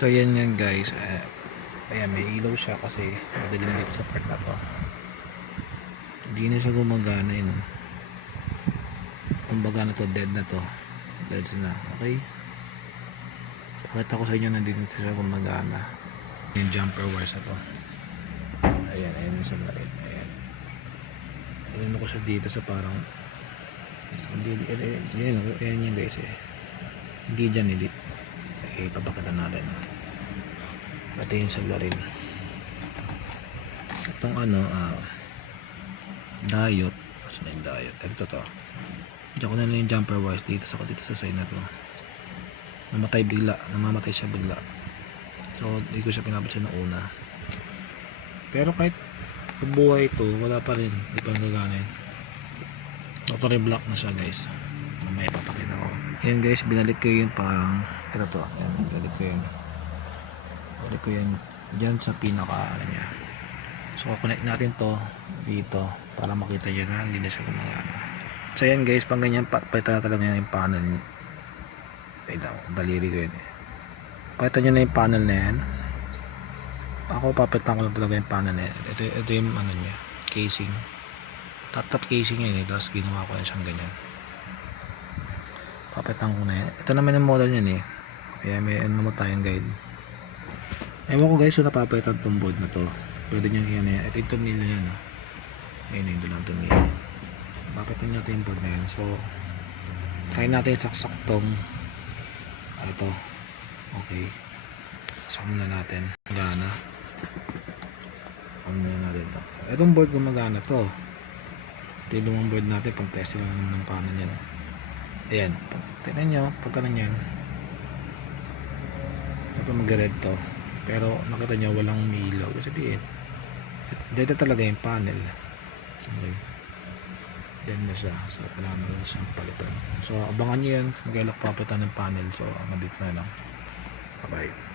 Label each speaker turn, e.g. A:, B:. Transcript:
A: So yan yan guys. Eh, ayan may ilaw siya kasi madilim dito sa part na to. Hindi na siya gumagana yun. Kumbaga na to, dead na to. Dead na. Okay? Pakita ko sa inyo na dito siya gumagana. Yung jumper wires na to. Ayan, ayan yung sandalin. Ayan. Ayan ko siya dito sa parang hindi, ayan, ayan, ayan yung guys eh. Hindi dyan, hindi. Eh, papakita natin ah. Ito yung salarin. Itong ano, ah, diode. Kasi na yung diode. Ito to. Diyan ko na lang yung jumper wires dito sa dito sa side na to. Namatay bigla. Namamatay siya bigla. So, hindi ko siya pinapansin na una. Pero kahit bubuhay ito, wala pa rin. Hindi pa nagagana yun. Totally block na siya guys. Mamaya papakita ko. Yan guys, binalik ko yun parang ito to. Yan, binalik ko yun. Binalik ko yun dyan sa pinaka ano niya. So, connect natin to dito para makita nyo na hindi na siya gumagana. So, yan guys, pang ganyan, pa palitan na talaga yan yung panel. Wait lang, daliri ko yun eh. Palitan nyo na yung panel na yan. Ako, papalitan ko lang talaga yung panel na yan. Ito, ito yung ano niya, casing. Top-top casing yan eh, tapos ginawa ko na siyang ganyan. Papalitan ko na yan. Ito naman yung model niyan eh. Kaya may ano naman tayong guide. Ewan ko guys, so napapalitan tong board na to. Pwede nyo yan yan. Ito yung tumila yan ah. Ayun yung doon ang tumila. Papalitan natin yung board na yan. So, try natin saksak tong ah, ito. Okay. Saksak na natin. Gana. Ano na natin to. Itong board gumagana to. Ito yung lumang board natin. Pang test lang ng paano yan. Ayan. Tignan nyo. Pagka nanyan. Ito mag-red to. Pero nakita nyo walang umiilaw. Sabihin. Dito talaga yung panel. Okay. Then na siya. So kailangan mo siyang palitan. So abangan nyo yan. Mag-alok papalitan ng panel. So dito na lang. Bye bye.